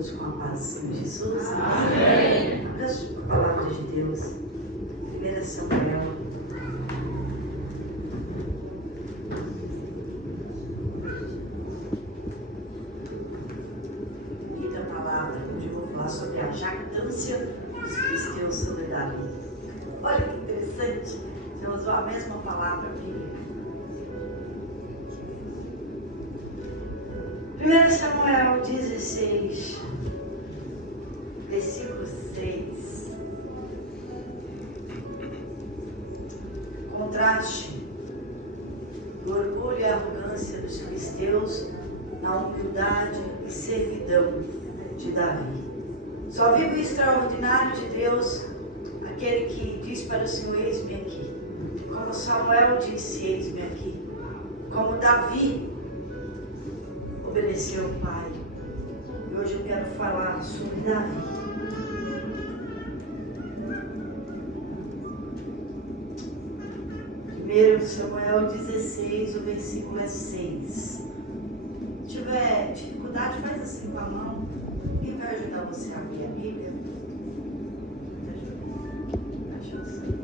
todos com a paz do Senhor Jesus. Amém. A palavra de Deus, 1 Samuel. Quinta palavra, onde eu vou falar sobre a jactância dos filisteus sobre Davi. Olha que interessante, ela usou a mesma palavra bíblica. 1 Samuel 16, versículo 6. Contraste do orgulho e arrogância dos filisteus na humildade e servidão de Davi. Só vive o extraordinário de Deus aquele que diz para o Senhor: eis-me aqui. Como Samuel disse: eis-me aqui. Como Davi obedeceu ao Pai. E hoje eu quero falar sobre Davi. Primeiro Samuel 16, o versículo é 6. Se tiver dificuldade, faz assim com a mão. Quem vai ajudar você a abrir a Bíblia? Acho assim.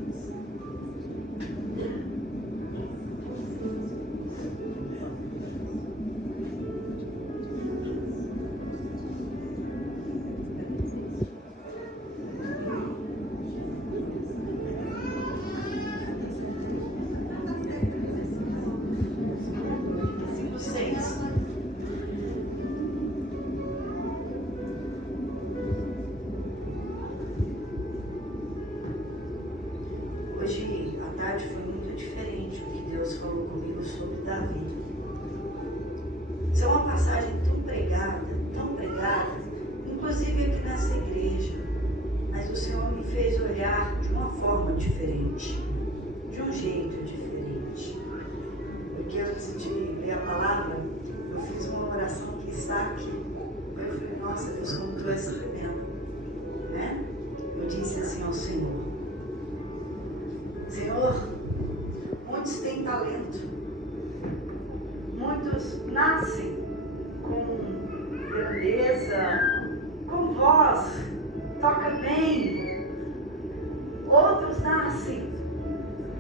Hoje à tarde foi muito diferente o que Deus falou comigo sobre Davi. Isso é uma passagem tão pregada, inclusive aqui nessa igreja. Mas o Senhor me fez olhar de uma forma diferente, de um jeito diferente. Porque antes de ler a palavra, eu fiz uma oração que está aqui. Eu falei: nossa Deus, como tu és tremendo, né? Eu disse assim ao Senhor: Senhor, muitos têm talento, muitos nascem com grandeza, com voz, toca bem, outros nascem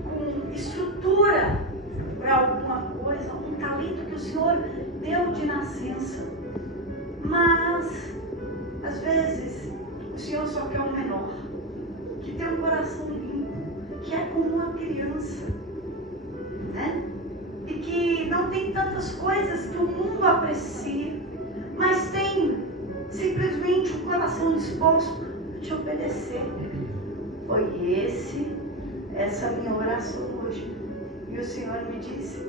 com estrutura para alguma coisa, um talento que o Senhor deu de nascença, mas às vezes o Senhor só quer um menor, que tem um coração limpo, que é como uma criança, né? E que não tem tantas coisas que o mundo aprecia, mas tem simplesmente o coração disposto a te obedecer. Foi essa minha oração hoje. E o Senhor me disse: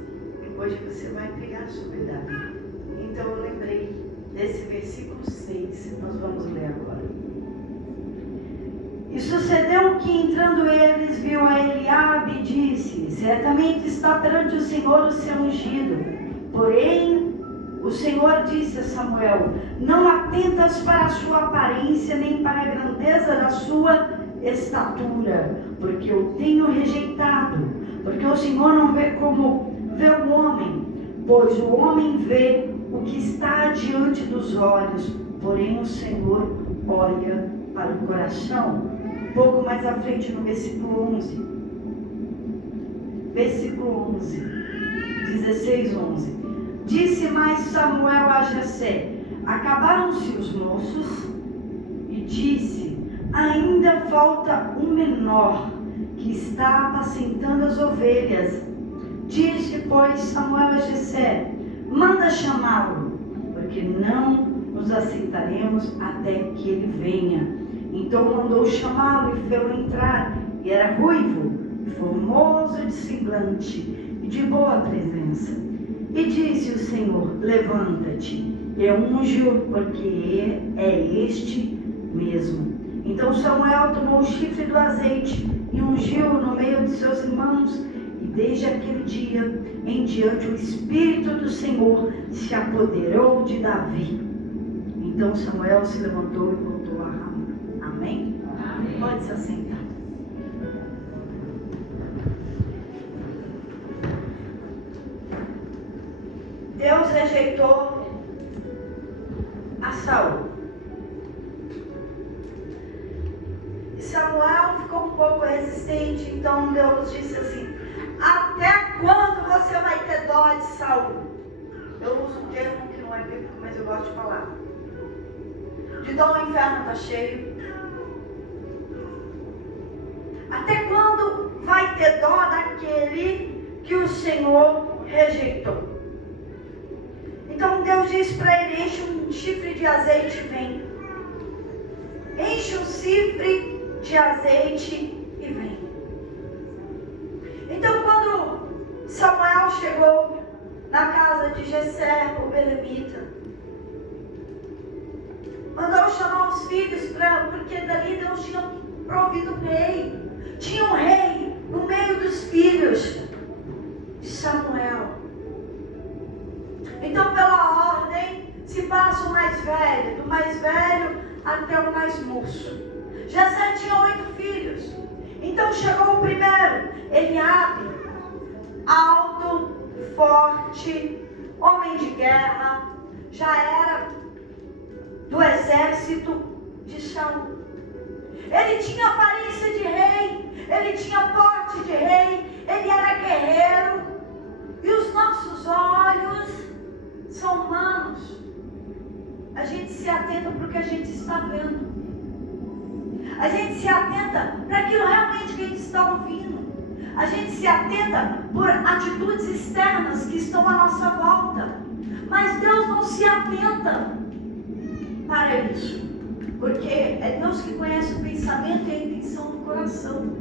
hoje você vai pregar sobre Davi. Então eu lembrei desse versículo 6, nós vamos ler agora. E sucedeu que, entrando eles, viu a Eliabe e disse: certamente está perante o Senhor o seu ungido. Porém, o Senhor disse a Samuel: não atentas para a sua aparência, nem para a grandeza da sua estatura, porque eu tenho rejeitado. Porque o Senhor não vê como vê o homem, pois o homem vê o que está diante dos olhos, porém o Senhor olha para o coração. Um pouco mais à frente, no versículo 11. Versículo 11. 16, 11. Disse mais Samuel a Jessé: acabaram-se os moços? E disse: ainda falta um menor, que está apacentando as ovelhas. Disse, pois, Samuel a Jessé: manda chamá-lo, porque não nos assentaremos até que ele venha. Então mandou chamá-lo e fê-lo entrar. E era ruivo, formoso de semblante e de boa presença. E disse o Senhor: levanta-te, e unge-o, porque é este mesmo. Então Samuel tomou o chifre do azeite e ungiu no meio de seus irmãos. E desde aquele dia em diante o Espírito do Senhor se apoderou de Davi. Então Samuel se levantou e voltou a Ramá. Amém? Amém. Pode se assentar. Deus rejeitou a Saul. pouco resistente. Então Deus disse assim: até quando você vai ter dó de Saul? Eu uso um termo que não é bíblico, mas eu gosto de falar. De dó o inferno está cheio. Até quando vai ter dó daquele que o Senhor rejeitou? Então Deus diz para ele: enche um chifre de azeite e vem. Enche um chifre de azeite e vem. Então quando Samuel chegou na casa de Jessé, o belemita, mandou chamar os filhos, porque dali Deus tinha provido um rei. Tinha um rei no meio dos filhos de Samuel. Então pela ordem se passa o mais velho, do mais velho até o mais moço. Jessé tinha 8 filhos. Então chegou o primeiro, Eliabe, alto, forte, homem de guerra, já era do exército de Saul. Ele tinha aparência de rei, ele tinha porte de rei, ele era guerreiro. E os nossos olhos são humanos. A gente se atenta para o que a gente está vendo. A gente se atenta para aquilo realmente que a gente está ouvindo. A gente se atenta por atitudes externas que estão à nossa volta. Mas Deus não se atenta para isso. Porque é Deus que conhece o pensamento e a intenção do coração.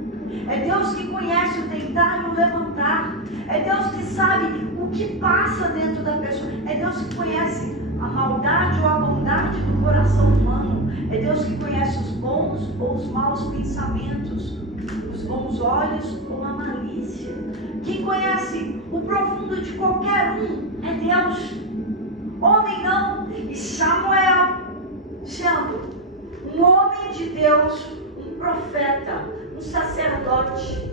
É Deus que conhece o deitar e o levantar. É Deus que sabe o que passa dentro da pessoa. É Deus que conhece a maldade ou a bondade do coração humano. É Deus que conhece os bons ou os maus pensamentos, os bons olhos ou a malícia. Quem conhece o profundo de qualquer um é Deus. Homem não. E Samuel, sendo um homem de Deus, um profeta, um sacerdote,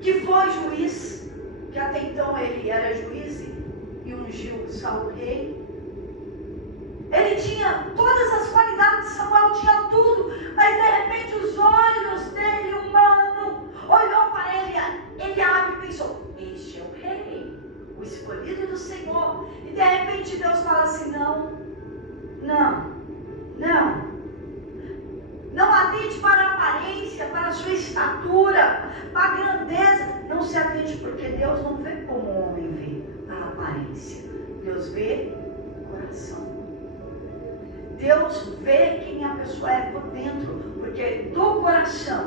que foi juiz, que até então ele era juiz e ungiu Saul rei. Ele tinha todas as qualidades, Samuel tinha tudo, mas de repente os olhos dele, humano, olhou para Eliabe e pensou: este é o rei, o escolhido do Senhor. E de repente Deus fala assim: não atente para a aparência, para a sua estatura, para a grandeza. Não se atente, porque Deus não vê como o homem vê a aparência. Deus vê o coração. Deus vê quem a pessoa é por dentro, porque do coração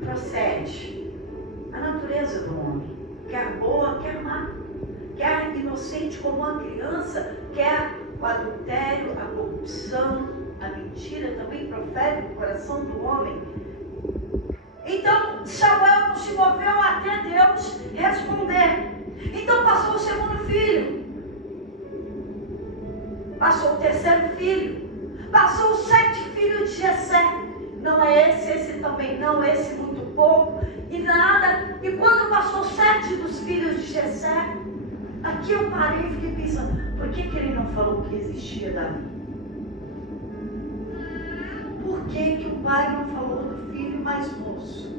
procede a natureza do homem, quer boa, quer má, quer inocente como uma criança, quer o adultério, a corrupção, a mentira também profere no coração do homem. Então Samuel não se moveu até Deus responder. Então passou o segundo filho, passou o terceiro filho, passou os 7 filhos de Jessé. Não é esse também não, esse muito pouco, e nada. E quando passou 7 dos filhos de Jessé, aqui eu parei e fiquei pensando: por que ele não falou que existia Davi? Por que o pai não falou do filho mais moço?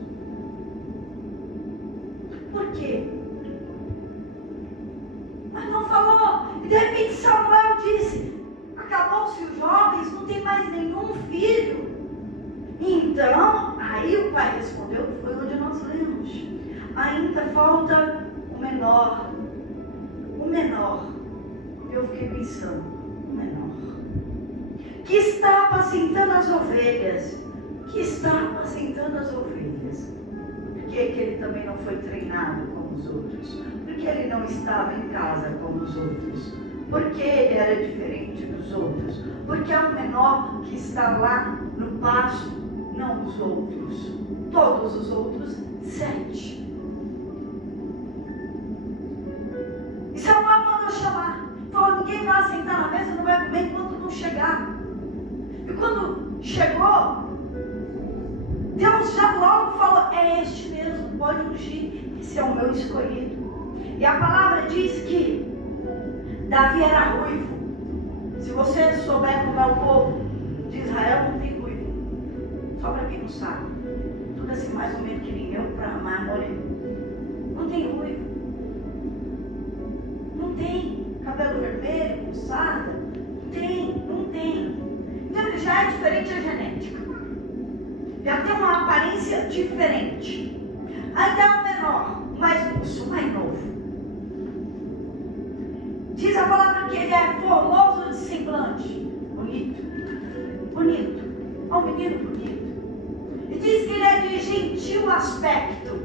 Por quê? Mas não falou. E de repente Samuel disse: acabou-se os jovens, não tem mais nenhum filho. Então, aí o pai respondeu, foi onde nós lemos: ainda falta o menor. O menor. Eu fiquei pensando: o menor, que está apacentando as ovelhas. Que está apacentando as ovelhas. Por que ele também não foi treinado como os outros? Porque ele não estava em casa como os outros? Porque ele era diferente dos outros? Porque é o menor que está lá no pasto, não os outros. Todos os outros 7. E Samuel mandou chamar. Falou: ninguém vai sentar na mesa, não vai comer enquanto não chegar. E quando chegou, Deus já logo falou: é este mesmo, pode ungir, esse é o meu escolhido. E a palavra diz que Davi era ruivo. Se você souber como é o povo de Israel, não tem ruivo. Só para quem não sabe. mais ou menos que nem eu para amar moreno. Não tem ruivo. Não tem cabelo vermelho, com sarda. Não tem. Então já é diferente a genética. Já tem uma aparência diferente. Ainda é o menor, o mais moço, o mais novo. Diz a palavra que ele é formoso de semblante. Bonito. É um menino bonito. E diz que ele é de gentil aspecto.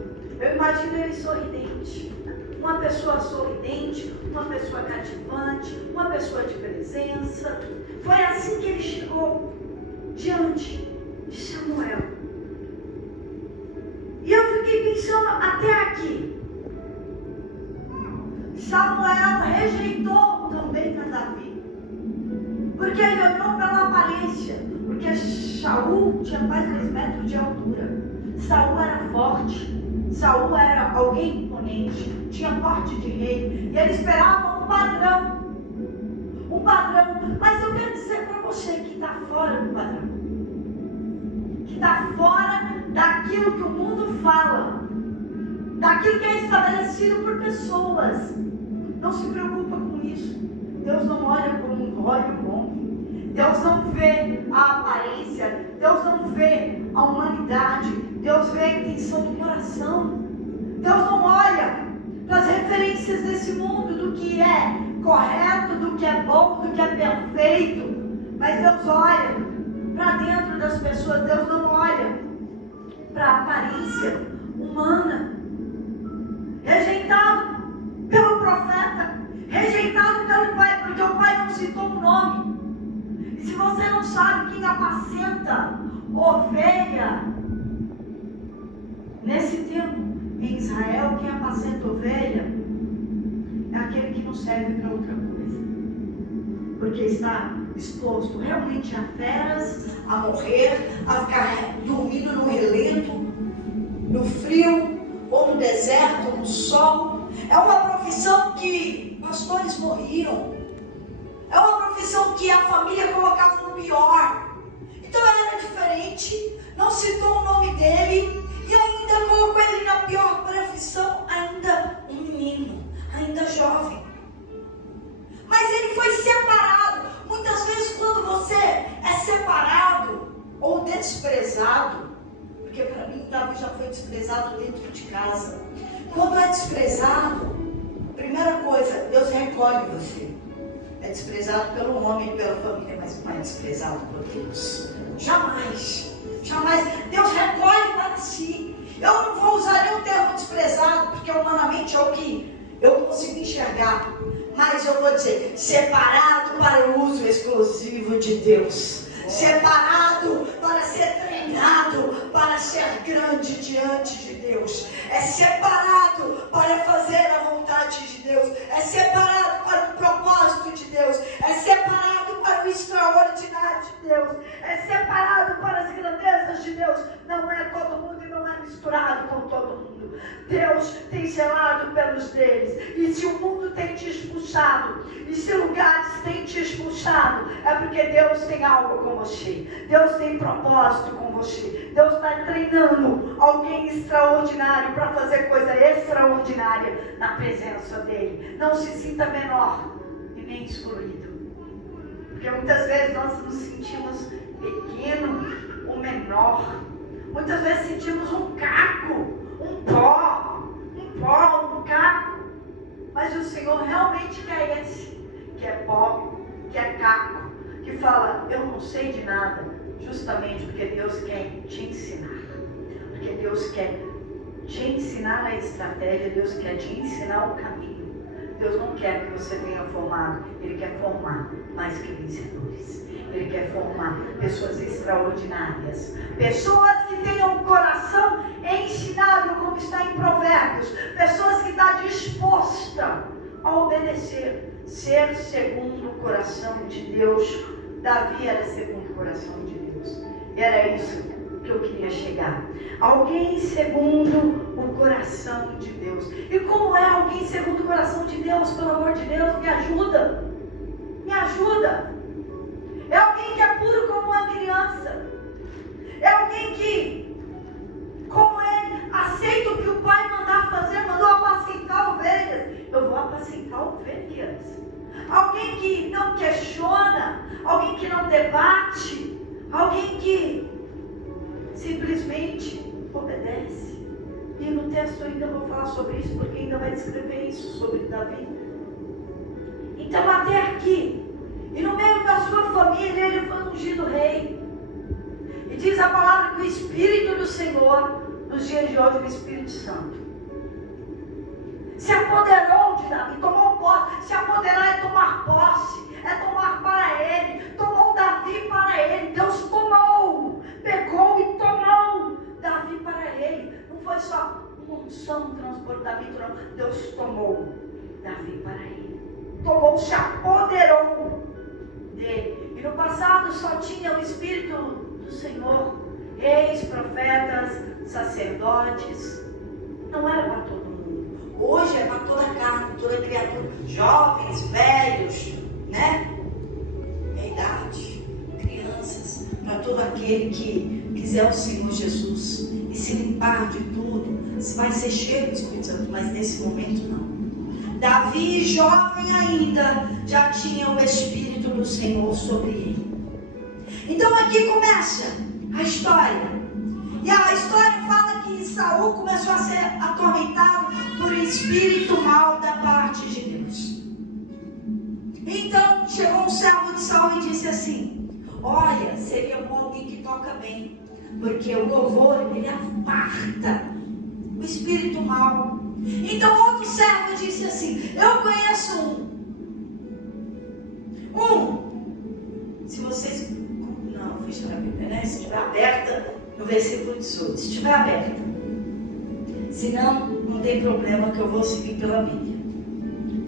Eu imagino ele sorridente. Uma pessoa sorridente, uma pessoa cativante, uma pessoa de presença. Foi assim que ele chegou diante de Samuel. E eu fiquei pensando até aqui. Samuel rejeitou também a Davi. Porque ele olhou pela aparência. Porque Saul tinha mais de 3 metros de altura. Saul era forte. Saul era alguém imponente. Tinha porte de rei. E ele esperava um padrão. Mas eu quero dizer para você que está fora do padrão. Que está fora daquilo que o mundo fala. Daquilo que é estabelecido por pessoas. Não se preocupa com isso. Deus não olha como olha o homem. Deus não vê a aparência. Deus não vê a humanidade. Deus vê a intenção do coração. Deus não olha para as referências desse mundo, do que é correto, do que é bom, do que é perfeito. Mas Deus olha para dentro das pessoas. Deus não olha para a aparência humana. Rejeitado pelo profeta, rejeitado pelo pai, porque o pai não citou o nome. E se você não sabe quem apacenta ovelha, nesse tempo, em Israel, quem apacenta ovelha é aquele que não serve para outra coisa, porque está exposto realmente a feras, a morrer, a ficar dormindo no relento, no frio, ou no deserto, ou no sol. É uma profissão que pastores morriam. É uma profissão que a família colocava no pior. Então era diferente. Não citou o nome dele. E ainda colocou ele na pior profissão. Ainda um menino. Ainda jovem. Mas ele foi separado. Muitas vezes quando você é separado ou desprezado, porque para mim Davi já foi desprezado dentro de casa. Quando é desprezado, primeira coisa, Deus recolhe você. É desprezado pelo homem e pela família, mas não é desprezado por Deus. Jamais. Deus recolhe para si. Eu não vou usar nem o termo desprezado, porque humanamente é o que eu consigo enxergar. Mas eu vou dizer, separado para o uso exclusivo de Deus. Separado para ser treinado, para ser grande diante de Deus. É separado para fazer a vontade de Deus. É separado para o propósito de Deus. É separado para o extraordinário de Deus. É separado para as grandezas de Deus. Não é todo mundo e não é misturado com todo mundo. Deus tem zelado pelos deles. E se o mundo tem te expulsado, e se lugares têm te expulsado, é porque Deus tem algo com você. Deus tem propósito com você. Deus está treinando alguém extraordinário para fazer coisa extraordinária na presença dele. Não se sinta menor e nem excluído. Porque muitas vezes nós nos sentimos pequeno ou menor. Muitas vezes sentimos um caco, um pó, um caco. Mas o Senhor realmente quer esse, que é pó, que é caco, que fala, eu não sei de nada, justamente porque Deus quer te ensinar. Porque Deus quer te ensinar a estratégia, Deus quer te ensinar o caminho. Deus não quer que você venha formado, Ele quer formar mais que vencedores. Ele quer formar pessoas extraordinárias, pessoas que tenham o coração ensinado, como está em Provérbios, pessoas que estão dispostas a obedecer, ser segundo o coração de Deus. Davi era segundo o coração de Deus. Era isso que eu queria chegar. Alguém segundo o coração de Deus. E como é alguém segundo o coração de Deus? Pelo amor de Deus, me ajuda. Me ajuda. É alguém que é puro como uma criança. É alguém que, como debate, alguém que simplesmente obedece. E no texto eu ainda vou falar sobre isso, porque ainda vai descrever isso sobre Davi. Então até aqui, e no meio da sua família, ele foi ungido rei. E diz a palavra que o Espírito do Senhor, nos dias de hoje, o Espírito Santo, se apoderou de Davi, tomou posse. Se apoderar é tomar posse, é tomar para ele, tomou Davi para ele. Deus tomou, pegou e tomou Davi para ele. Não foi só uma unção transporte Davi, não. Deus tomou Davi para ele. Tomou, se apoderou dele. E no passado só tinha o Espírito do Senhor, reis, profetas, sacerdotes. Não era para todo mundo. Hoje é para toda carne, toda criatura, jovens, velhos, né? É idade, crianças, para todo aquele que quiser o Senhor Jesus e se limpar de tudo, vai ser cheio do Espírito Santo, mas nesse momento não. Davi, jovem ainda, já tinha o Espírito do Senhor sobre ele. Então aqui começa a história. E a história fala que Saul começou a ser atormentado por um espírito mau da parte de Deus. Então chegou um servo de Saul e disse assim: olha, seria bom alguém que toca bem, porque o louvor, ele aparta o espírito mau. Então outro servo disse assim: eu conheço se vocês, não, fecha a Bíblia, né? Se estiver aberta no versículo 18, se estiver aberta, senão não tem problema que eu vou seguir pela Bíblia.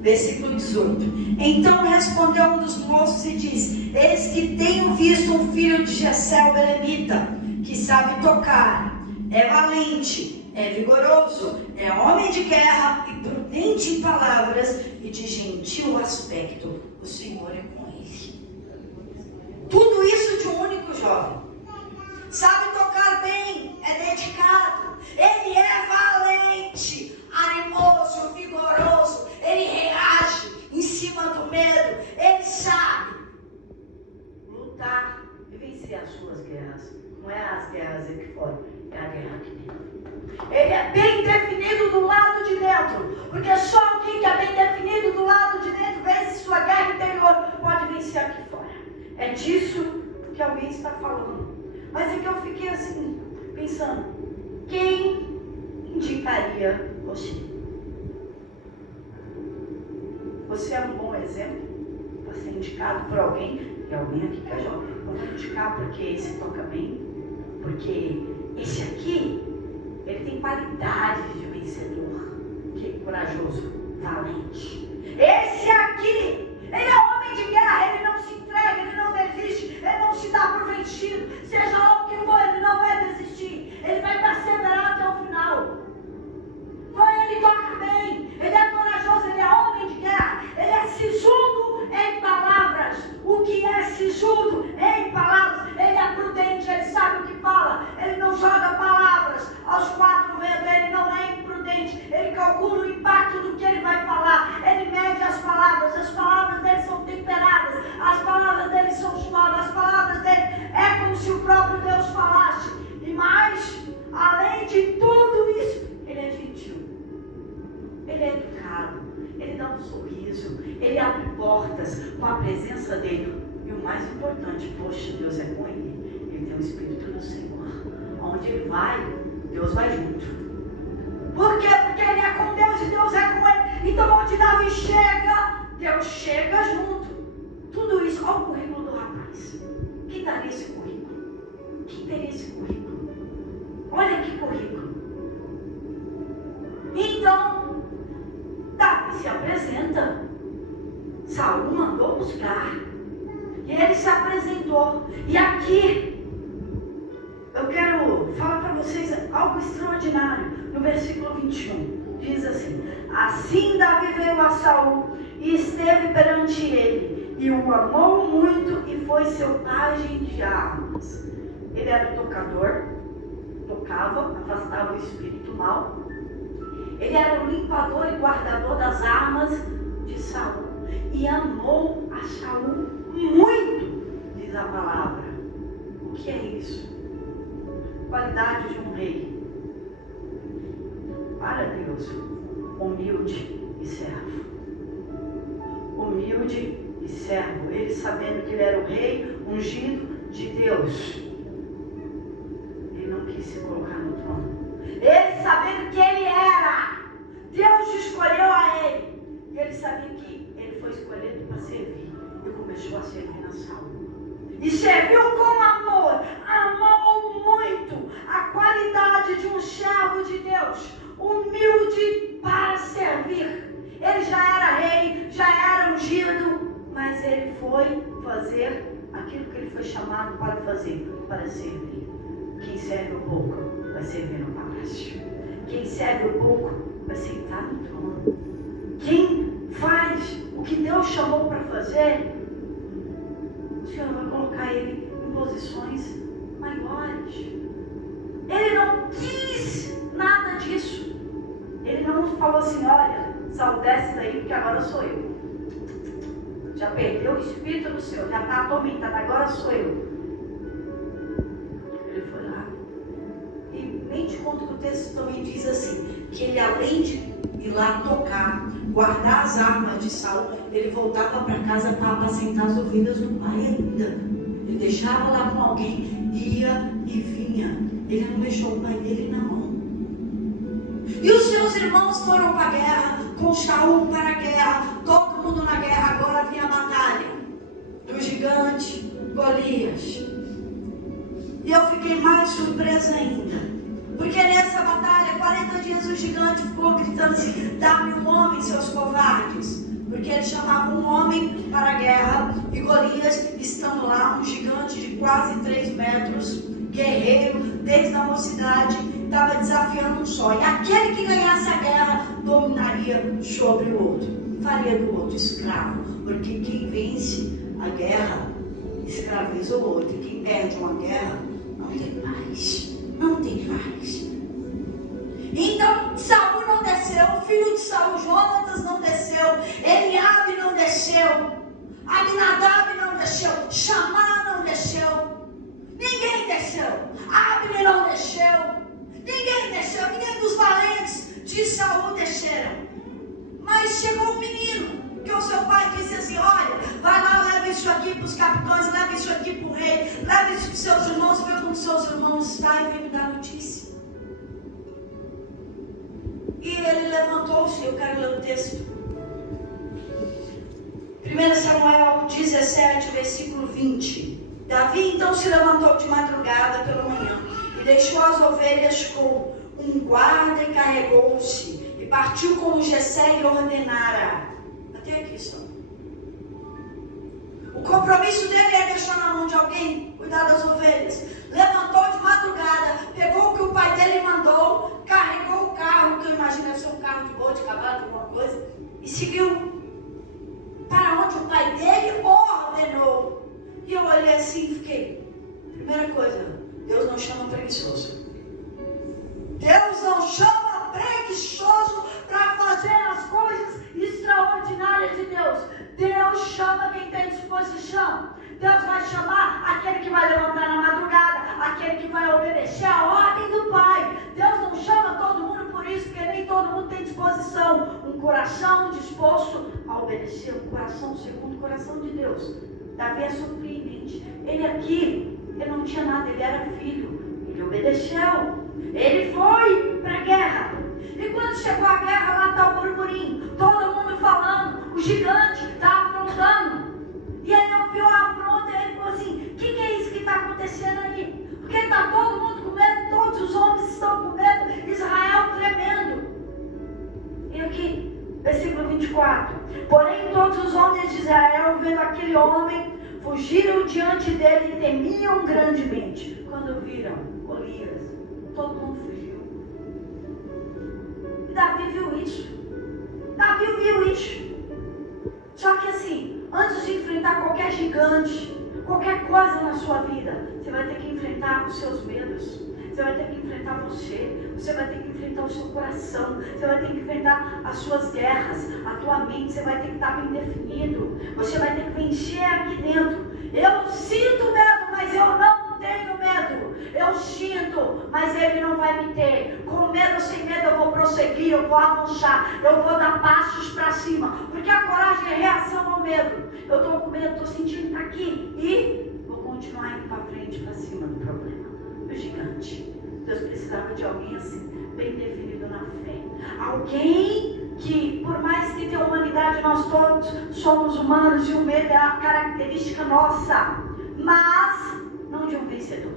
Versículo 18. Então respondeu um dos moços e disse: eis que tenho visto um filho de Jessé o belemita, que sabe tocar, é valente, é vigoroso, é homem de guerra e prudente em palavras e de gentil aspecto. O Senhor é com ele. Tudo isso de um único jovem. Sabe tocar bem, é dedicado, ele é valente, animoso, vigoroso, ele reage em cima do medo, ele sabe lutar e vencer as suas guerras. Não é as guerras aqui fora, é a guerra aqui dentro. Ele é bem definido do lado de dentro, porque só alguém que é bem definido do lado de dentro vence sua guerra interior, pode vencer aqui fora. É disso que alguém está falando. Mas é que eu fiquei assim, pensando, quem indicaria você? Você é um bom exemplo para ser indicado por alguém, e alguém aqui que é jovem. Eu vou indicar porque esse toca bem, porque esse aqui, ele tem qualidades de vencedor, que é corajoso, valente. Esse aqui, ele é homem de guerra, ele não se entrega, ele não desiste, ele não se dá por vencido. Seja lá o que for, ele não vai desistir, ele vai perseverar até o final. Então ele toca bem, ele é corajoso, ele é homem de guerra, ele é sisudo em palavras. O que é sisudo em palavras? Ele é prudente, ele sabe o que fala, ele não joga palavras aos quatro ventos, ele não é imprudente, ele calcula o impacto do que ele vai falar, ele mede as palavras dele são temperadas, as palavras dele são suaves, as palavras dele é como se o próprio Deus falasse. E mais, além de tudo isso, ele é gentil, ele é educado, ele dá um sorriso, ele abre portas com a presença dele. E o mais importante, poxa, Deus é com ele, ele tem o Espírito do Senhor. Onde ele vai, Deus vai junto. Por quê? Porque ele é com Deus e Deus é com ele. Então onde Davi chega, Deus chega junto. Tudo isso, olha o currículo do rapaz. Quem daria esse currículo? Quem teria esse currículo? Olha que currículo. Então, Davi se apresenta. Saul mandou buscar. E ele se apresentou. E aqui, eu quero falar para vocês algo extraordinário. No versículo 21, diz assim: assim Davi veio a Saul e esteve perante ele, e o amou muito, e foi seu pajem de armas. Ele era o tocador, tocava, afastava o espírito mau. Ele era o limpador e guardador das armas de Saul. E amou a Saul muito. Diz diz a palavra. O que é isso? Qualidade de um rei. Para Deus, humilde e servo. Humilde e servo. Ele sabendo que ele era o rei ungido de Deus. Ele não quis se colocar no trono. Ele sabendo que ele era. Deus escolheu a ele. E ele sabia que ele foi escolhido para servir. E começou a servir na sala. E serviu com amor. Amou muito a qualidade de um servo de Deus. Humilde para servir. Ele já era rei, já era ungido, mas ele foi fazer aquilo que ele foi chamado para fazer, para servir. Quem serve o pouco vai servir no palácio. Quem serve o pouco vai sentar no trono. Quem faz o que Deus chamou para fazer, o Senhor vai colocar ele em posições maiores. Ele não quis nada disso. Ele não falou assim: olha, Saul, desce daí porque agora sou eu. Já perdeu o Espírito do Senhor, já está atormentado, agora sou eu. Ele foi lá. E nem te conto que o texto também diz assim, que ele, além de ir lá tocar, guardar as armas de Saul, ele voltava para casa para apacentar as ovelhas do pai ainda. Ele deixava lá com alguém, ia e vinha. Ele não deixou o pai dele na mão. E os seus irmãos foram para a guerra, com Saul para a guerra, todo mundo na guerra. Agora vinha a batalha do gigante Golias. E eu fiquei mais surpresa ainda, porque nessa batalha, 40 dias, o gigante ficou gritando assim: dá-me um homem, seus covardes. Porque ele chamava um homem para a guerra, e Golias, estando lá, um gigante de quase 3 metros, guerreiro, desde a mocidade, estava desafiando um só. E aquele que ganhasse a guerra, dominaria sobre o outro. Faria do outro escravo. Porque quem vence a guerra, escraviza o outro. E quem perde uma guerra, não tem paz. Não tem paz. Então, Saul não desceu, o filho de Saul, Jonatas, não desceu, Eliabe não desceu, Abinadab não desceu, Chamá não desceu, ninguém desceu, Abner não desceu, ninguém dos valentes de Saul desceram. Mas chegou um menino, que o seu pai disse assim: olha, vai lá, leva isso aqui para os capitães, leva isso aqui para o rei, leva isso para os seus irmãos, vê como seus irmãos estão e vem me dar notícia. E ele levantou-se, eu quero ler o texto. 1 Samuel 17, versículo 20. Davi então se levantou de madrugada pela manhã e deixou as ovelhas com um guarda e carregou-se e partiu como Jessé lhe ordenara. Até aqui só. O compromisso dele é deixar na mão de alguém cuidar das ovelhas. Levantou de madrugada, pegou o que o pai dele mandou, carregou o carro, que eu imagino deve ser um carro de boi, de cavalo, alguma coisa, e seguiu para onde o pai dele ordenou. E eu olhei assim e fiquei: primeira coisa, Deus não chama preguiçoso. Deus não chama preguiçoso para fazer as coisas extraordinárias de Deus. Deus chama quem tem disposição. Deus vai chamar aquele que vai levantar na madrugada, aquele que vai obedecer a ordem do Pai. Deus não chama todo mundo por isso, porque nem todo mundo tem disposição. Um coração disposto a obedecer, um coração segundo o coração de Deus. Davi é surpreendente. Ele aqui, ele não tinha nada, ele era filho. Ele obedeceu. Ele foi para a guerra. E quando chegou a guerra, lá está o burburinho. Todo mundo falando. O gigante está afrontando. E ele ouviu a afronta e ele falou assim: o que é isso que está acontecendo aí? Porque está todo mundo com medo, todos os homens estão com medo, Israel tremendo. E aqui, versículo 24. Porém todos os homens de Israel, vendo aquele homem, fugiram diante dele e temiam grandemente. Quando viram Golias, todo mundo fugiu. E Davi viu isso. Davi viu isso. Só que assim, antes de enfrentar qualquer gigante, qualquer coisa na sua vida, você vai ter que enfrentar os seus medos. Você vai ter que enfrentar você vai ter que enfrentar o seu coração, você vai ter que enfrentar as suas guerras, a tua mente, você vai ter que estar bem definido, você vai ter que vencer aqui dentro. Eu sinto medo, mas eu não tenho medo. Eu sinto, mas ele não vai me ter. Com medo ou sem medo eu vou prosseguir, eu vou avançar, eu vou dar passos para cima. Porque a coragem é reação ao medo. Eu estou com medo, estou sentindo para aqui. E vou continuar indo para frente, para cima do problema. O gigante. Deus precisava de alguém assim, bem definido na fé. Alguém que, por mais que tenha humanidade, nós todos somos humanos e o medo é a característica nossa, mas não de um vencedor.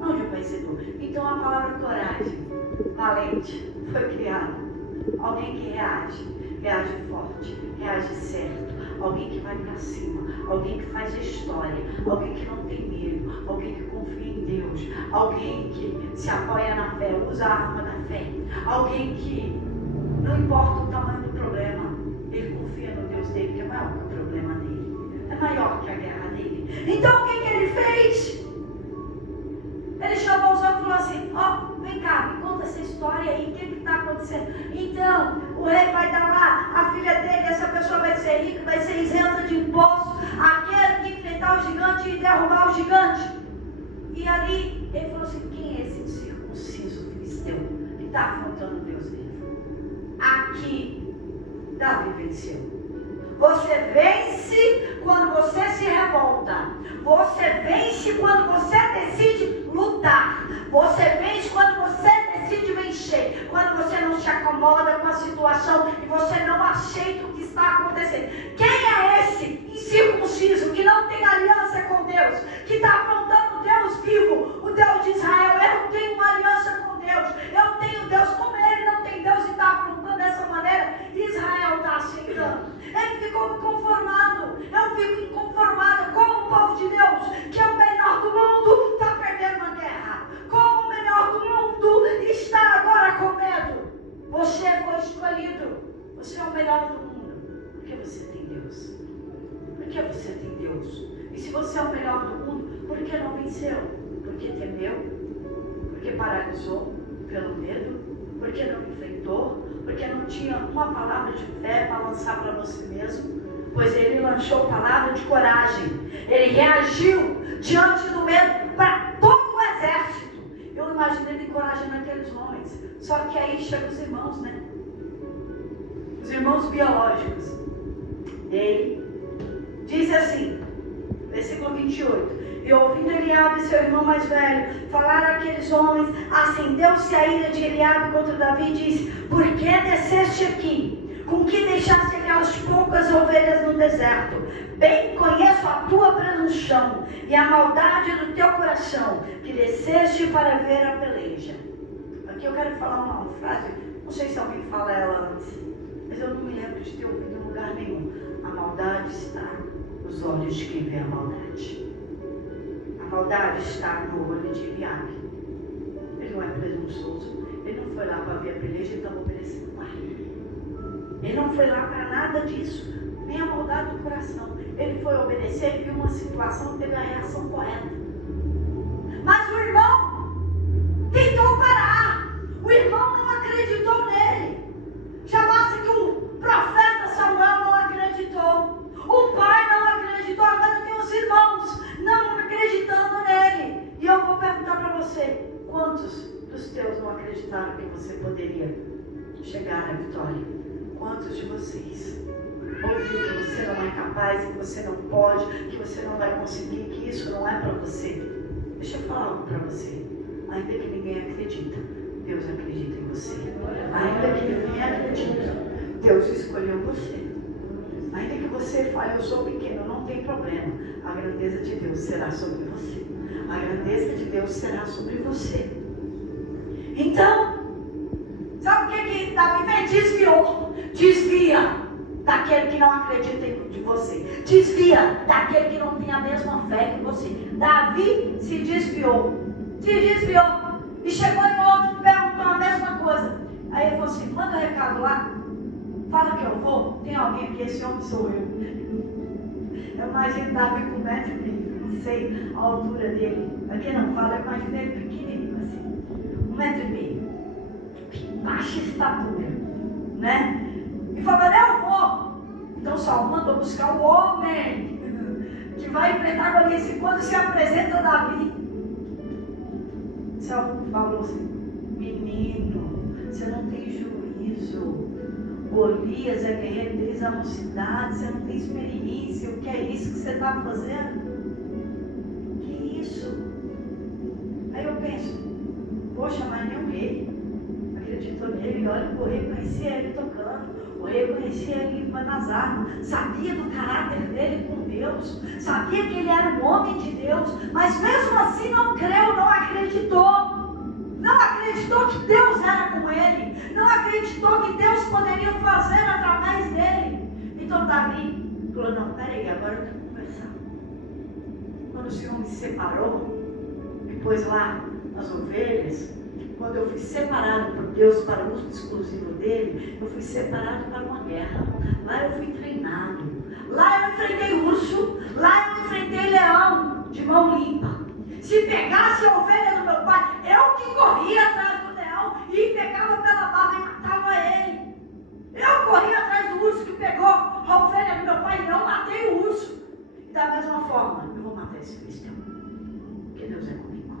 Não de um vencedor. Então a palavra coragem, valente, foi criada. Alguém que reage forte, reage certo. Alguém que vai para cima, alguém que faz a história, alguém que não tem medo, alguém que confia em Deus, alguém que se apoia na fé, usa a arma da fé, alguém que não importa o tamanho do problema, ele confia no Deus dele, que é maior que o problema dele, é maior que a guerra dele. Então o que ele fez? Ele chamou os outros e falou assim: ó, vem cá, me conta essa história aí, o que está acontecendo? Então, o rei vai dar lá a filha dele, essa pessoa vai ser rica, vai ser isenta de imposto, aquele que enfrentar o gigante e derrubar o gigante. E ali, ele falou assim: quem é esse incircunciso filisteu que está afrontando Deus vivo? Aqui, Davi venceu. Você vence quando você se revolta. Você vence quando você decide lutar. Você vence quando você decide vencer. Quando você não se acomoda com a situação e você não aceita o que está acontecendo. Quem é esse incircunciso que não tem aliança com Deus? Que está afrontando o Deus vivo, o Deus de Israel? Eu tenho uma aliança com Deus. Eu tenho Deus. Como ele não tem Deus e está afrontando dessa maneira, Israel está aceitando. Ele ficou inconformado. Eu fico inconformada com o povo de Deus, que é o melhor do mundo, está perdendo uma guerra. Como o melhor do mundo está agora com medo. Você foi escolhido. Você é o melhor do mundo. Porque você tem Deus. Porque você tem Deus. E se você é o melhor do mundo, por que não venceu? Porque temeu? Porque paralisou pelo medo? Porque não enfrentou? Porque não tinha uma palavra de fé para lançar para você mesmo? Pois ele lançou palavra de coragem. Ele reagiu diante do medo para todo o exército. Eu imagino ele encorajando aqueles homens. Só que aí chegam os irmãos, né? Os irmãos biológicos. Ele diz assim, versículo 28. E ouvindo Eliabe, seu irmão mais velho, falar àqueles homens, acendeu-se a ira de Eliabe contra Davi e disse: por que desceste aqui? Com que deixaste aquelas poucas ovelhas no deserto? Bem conheço a tua presunção e a maldade do teu coração, que desceste para ver a peleja. Aqui eu quero falar uma frase, não sei se alguém fala ela antes, mas eu não me lembro de ter ouvido em lugar nenhum. A maldade está nos olhos de quem vê a maldade. A maldade está no olho de Eliabe. Ele não é presunçoso. Ele não foi lá para ver a peleja e estava obedecendo lá. Ele não foi lá para nada disso. Nem a maldade do coração. Ele foi obedecer e viu uma situação, teve a reação correta. Mas o irmão tentou parar. O irmão não acreditou nele. Já basta que o profeta Samuel não acreditou. O pai não acreditou. Agora tem os irmãos não acreditando nele. E eu vou perguntar para você: quantos dos teus não acreditaram que você poderia chegar à vitória? Quantos de vocês ouviu que você não é capaz, que você não pode, que você não vai conseguir, que isso não é para você? Deixa eu falar algo para você. Ainda que ninguém acredita, Deus acredita em você. Ainda que ninguém acredita, Deus escolheu você. Ainda que você fale: eu sou pequeno, não tem problema. A grandeza de Deus será sobre você. A grandeza de Deus será sobre você. Então, sabe o que Davi fez? Desviou. Desvia daquele que não acredita em você. Desvia daquele que não tem a mesma fé que você. Davi se desviou. Se desviou. E chegou em outro e perguntou a mesma coisa. Aí ele falou assim: manda recado lá. Fala que eu vou. Tem alguém aqui? Esse homem sou eu. Eu imagino Davi com 1,5 m. Não sei a altura dele. Aqui não fala, eu imagino ele pequenininho assim. 1,5 m. Baixa estatura. Né? E falou: eu vou. Então Saul mandou buscar o homem que vai enfrentar Golias. E quando se apresenta Davi, Saul falou assim: menino, você não tem juízo. Golias é guerreiro desde a mocidade, você não tem experiência. O que é isso que você está fazendo? Que isso? Aí eu penso: poxa, mas nem o rei acreditou nele. Olha, o rei conhecia ele tocando, o rei conhecia ele limpando as armas, sabia do caráter dele com Deus, sabia que ele era um homem de Deus, mas mesmo assim não creu, não acreditou. Não acreditou que Deus era com ele, não acreditou que Deus poderia fazer através dele. Então Davi falou: não, peraí, agora eu tenho que conversar. Quando o Senhor me separou e pôs lá as ovelhas, quando eu fui separado por Deus para o uso exclusivo dele, eu fui separado para uma guerra. Lá eu fui treinado, lá eu enfrentei urso, lá eu enfrentei leão de mão limpa. Se pegasse a ovelha do meu pai, eu que corria atrás do leão e pegava pela barba e matava ele. Eu corria atrás do urso que pegou a ovelha do meu pai e eu matei o urso. E da mesma forma, eu vou matar esse filisteu, porque Deus é comigo.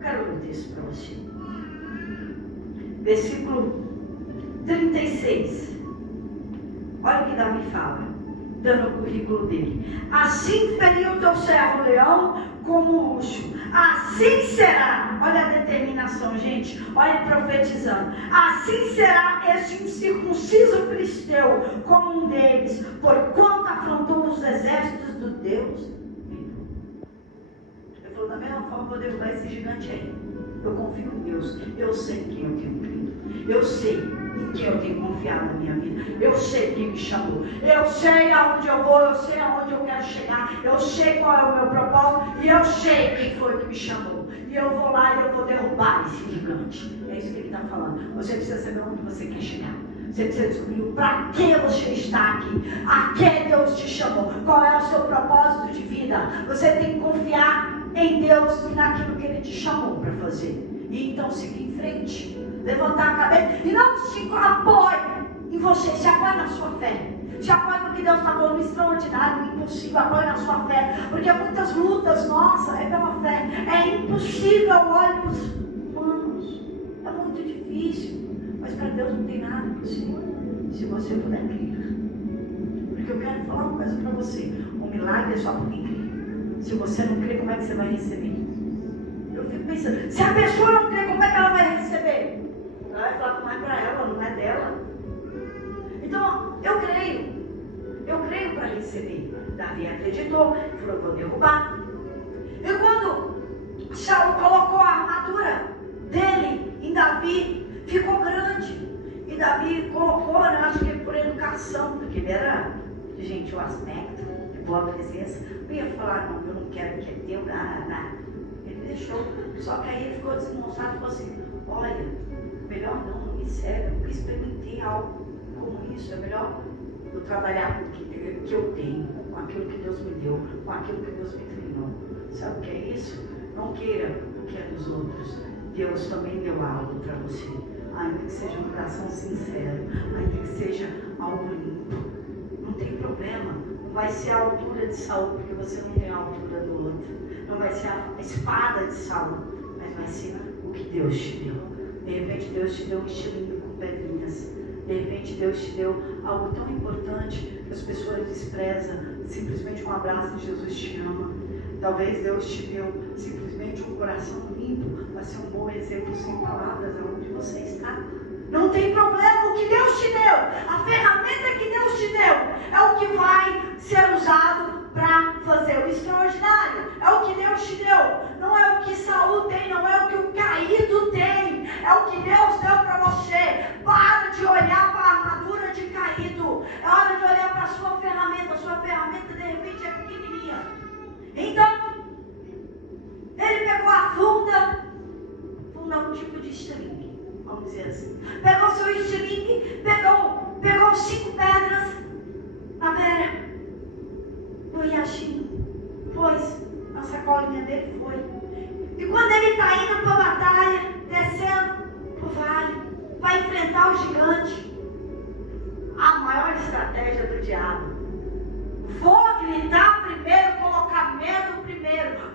Quero ler o texto para você. Versículo 36. Olha o que Davi fala, dando o currículo dele: assim feriu o teu servo leão como o urso, assim será. Olha a determinação, gente, olha ele profetizando: assim será este incircunciso filisteu como um deles, porquanto afrontou os exércitos do Deus. Ele falou: da mesma forma vou derrubar esse gigante aí. Eu confio em Deus, eu sei em quem eu tenho crido, eu sei em quem eu tenho confiado na minha vida, eu sei quem me chamou, eu sei aonde eu vou, eu sei aonde eu quero chegar, eu sei qual é o meu propósito e eu sei quem foi que me chamou. E eu vou lá e eu vou derrubar esse gigante. É isso que ele está falando. Você precisa saber onde você quer chegar. Você precisa descobrir para que você está aqui, a que Deus te chamou, qual é o seu propósito de vida. Você tem que confiar em Deus e naquilo que Ele te chamou para fazer. E então seguir em frente, levantar a cabeça e não se apoie em você, se apoie na sua fé. Se apoie no que Deus está falando, extraordinário, impossível, apoie na sua fé. Porque muitas lutas, nossa, é pela fé. É impossível olhos humanos. É muito difícil. Mas para Deus não tem nada impossível, se você puder crer. Porque eu quero falar uma coisa para você: o milagre é só para quem crê. Se você não crê, como é que você vai receber? Eu fico pensando, se a pessoa não crê, como é que ela vai receber? Ela vai falar que não é para ela, não é dela. Então, eu creio para receber. Davi acreditou, falou: vou derrubar. E quando Saul colocou a armadura dele em Davi, ficou grande. E Davi colocou, eu acho que por educação, porque ele era de gentil aspecto, de boa presença. Não ia falar: não, eu não quero que é teu, nada. Ele deixou. Só que aí ele ficou desmoçado e falou assim: olha, melhor não me serve, eu nunca experimentei algo como isso. É melhor eu trabalhar com o que eu tenho, com aquilo que Deus me deu, com aquilo que Deus me treinou. Sabe o que é isso? Não queira o que é dos outros. Deus também deu algo para você, ainda que seja um coração sincero, ainda que seja algo limpo. Não tem problema. Não vai ser a altura de Saul, porque você não tem a altura do outro. Não vai ser a espada de Saul, mas vai ser o que Deus te deu. De repente Deus te deu um estilingue com pedrinhas. De repente Deus te deu algo tão importante que as pessoas desprezam. Simplesmente um abraço de Jesus te ama. Talvez Deus te deu simplesmente um coração limpo para ser um bom exemplo sem palavras aonde você está. Não tem problema, o que Deus te deu, a ferramenta que Deus te deu é o que vai ser usado para fazer o extraordinário. É o que Deus te deu, não é o que Saul tem, não é o que o caído tem, é o que Deus deu para você. Para de olhar para a armadura de caído, é hora de olhar para a sua ferramenta de repente é pequenininha. Então, ele pegou a funda um tipo de estilingue, vamos dizer assim. Pegou seu estilingue, pegou 5 pedras na beira do riachinho, pôs na sacolinha dele, foi. E quando ele está indo para a batalha, descendo para o vale, vai enfrentar o gigante, a maior estratégia do diabo: vou gritar primeiro, colocar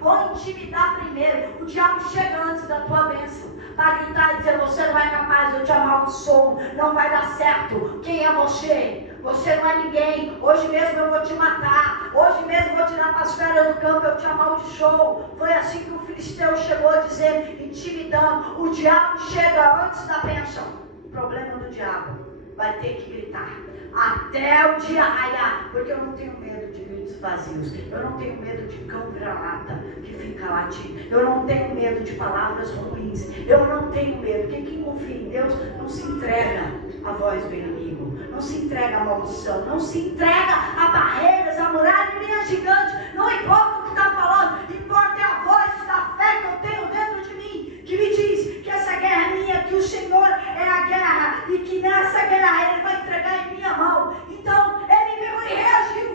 vou intimidar primeiro. O diabo chega antes da tua bênção, para gritar e dizer: você não é capaz, eu te amaldiçoo, não vai dar certo. Quem é você? Você não é ninguém. Hoje mesmo eu vou te matar. Hoje mesmo eu vou tirar para as férias do campo, eu te amaldiçoo. Foi assim que o filisteu chegou a dizer, intimidando. O diabo chega antes da bênção. O problema do diabo: vai ter que gritar até o dia raiar, porque eu não tenho medo de gritos vazios, eu não tenho medo de cão vira-lata que fica latindo, eu não tenho medo de palavras ruins, eu não tenho medo, porque quem confia em Deus não se entrega à voz do inimigo, não se entrega à maldição, não se entrega a barreiras, a muralha nem a gigante. Não importa o que está falando, importa é a voz da fé que eu tenho dentro de mim, que me diz que essa guerra é minha, que o Senhor é a guerra, e que nessa guerra Ele vai entregar em minha mão. Então ele pegou e reagiu.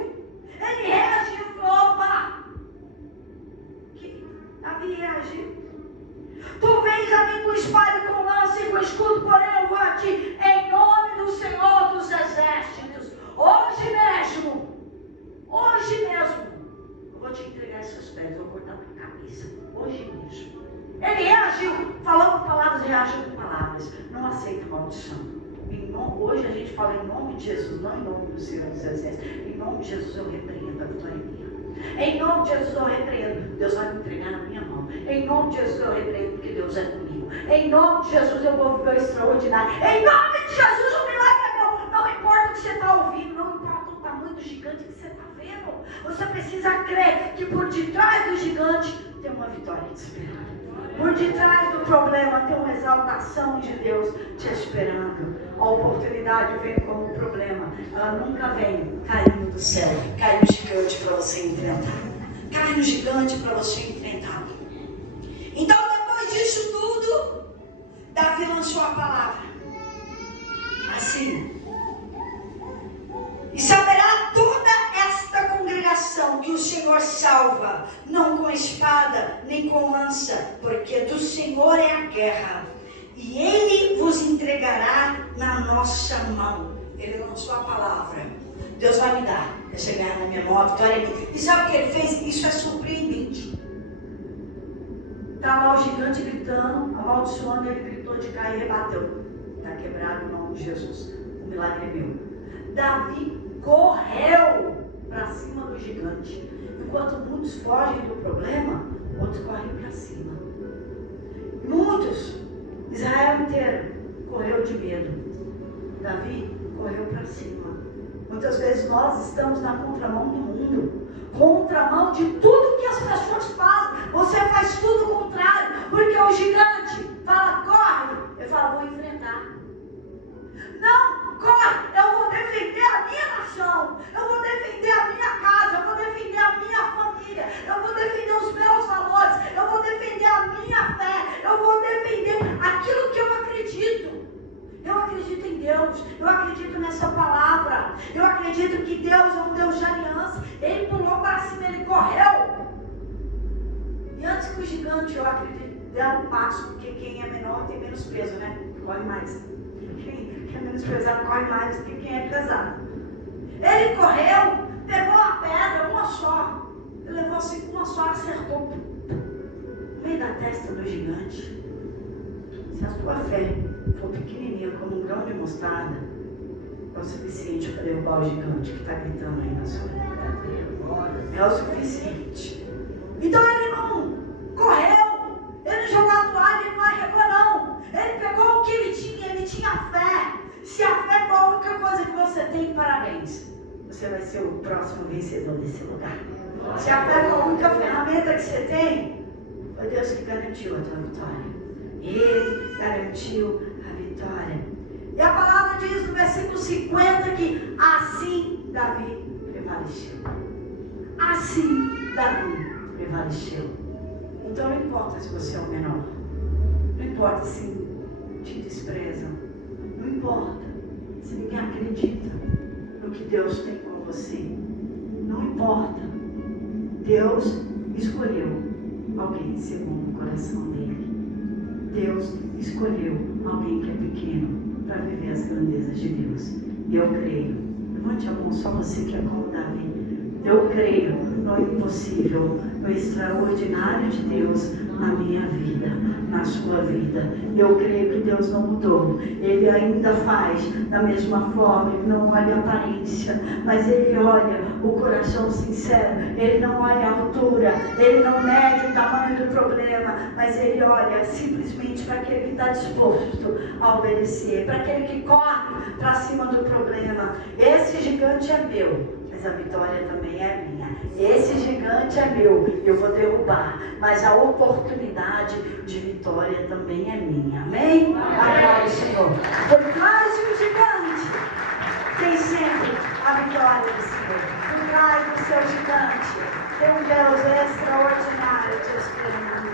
Ele reagiu e falou: opa, Davi reagiu. Tu vens a mim com espada e com lança e com escudo, porém eu vou a ti em nome do Senhor dos Exércitos. Hoje mesmo eu vou te entregar esses pés, eu vou cortar tua cabeça. Hoje mesmo. Ele reagiu, falou com palavras, reagiu com palavras. Não aceita maldição. Hoje a gente fala em nome de Jesus, não em nome do Senhor dos Exércitos. Em nome de Jesus eu repreendo, a vitória é minha. Em nome de Jesus eu repreendo, Deus vai me entregar na minha mão. Em nome de Jesus eu repreendo, porque Deus é comigo. Em nome de Jesus eu vou viver o extraordinário. Em nome de Jesus o milagre é meu. Não importa o que você está ouvindo, não importa o tamanho do gigante que você está vendo. Você precisa crer que por detrás do gigante tem uma vitória te esperando. Por detrás do problema tem uma exaltação de Deus te esperando. A oportunidade vem como um problema. Ela nunca vem caindo do céu. Cai um gigante para você enfrentar. Cai um gigante para você enfrentar. Então, depois disso tudo, Davi lançou a palavra. Assim: e saberá toda esta congregação que o Senhor salva, não com espada, nem com lança, porque do Senhor é a guerra, e Ele vos entregará na nossa mão. Ele lançou a palavra. Deus vai me dar essa guerra na minha mão, a vitória é minha. E sabe o que ele fez? Isso é surpreendente. Está lá o gigante gritando, amaldiçoando, ele gritou de cá e rebateu. Está quebrado em nome de Jesus. O milagre é meu. Davi correu para cima do gigante. Enquanto muitos fogem do problema, outros correm para cima. Muitos, Israel inteiro, correu de medo. Davi correu para cima. Muitas vezes nós estamos na contramão do mundo, contramão de tudo que as pessoas fazem. Você faz tudo o contrário, porque o gigante fala: corre. Ele fala: vou enfrentar. Não, corre, eu vou defender a minha nação, eu vou defender a minha casa, eu vou defender a minha família, eu vou defender os meus valores, eu vou defender a minha fé, eu vou defender aquilo que eu acredito. Eu acredito em Deus, eu acredito nessa palavra, eu acredito que Deus é um Deus de aliança. Ele pulou para cima, ele correu. E antes que o gigante, eu acredito, der um passo, porque quem é menor tem menos peso, né? Corre mais. Quem é menos pesado corre mais do que quem é pesado. Ele correu, pegou a pedra, uma só. Ele levou assim com uma só, acertou no meio da testa do gigante. Se a sua fé for pequenininha como um grão de mostarda, é o suficiente para derrubar o gigante que está gritando aí na sua vida. É o suficiente. Então ele não correu, ele não jogou a toalha, ele não arregou não. Ele pegou o que ele tinha fé. Se a fé for a única coisa que você tem, parabéns. Você vai ser o próximo vencedor desse lugar. Se a fé for a única ferramenta que você tem, foi Deus que garantiu a tua vitória. Ele garantiu a vitória. E a palavra diz no versículo 50 que assim Davi prevaleceu. Assim Davi prevaleceu. Então não importa se você é o menor, não importa se te desprezam, não importa se ninguém acredita no que Deus tem com você, não importa. Deus escolheu alguém segundo o coração dele. Deus escolheu alguém que é pequeno para viver as grandezas de Deus. E eu creio. Levante a mão, só você que é como Davi. Eu creio no impossível, no extraordinário de Deus na minha vida, na sua vida. Eu creio que Deus não mudou. Ele ainda faz da mesma forma. Ele não olha a aparência, mas Ele olha o coração sincero. Ele não olha a altura, Ele não mede o tamanho do problema, mas Ele olha simplesmente para aquele que está disposto a obedecer, para aquele que corre para cima do problema. Esse gigante é meu, mas a vitória também é minha. Esse gigante é meu, eu vou derrubar, mas a oportunidade de vitória também é minha. Amém? Agora, Senhor, por trás de um gigante tem sempre a vitória do Senhor. Por trás do seu gigante tem um Deus extraordinário te esperando.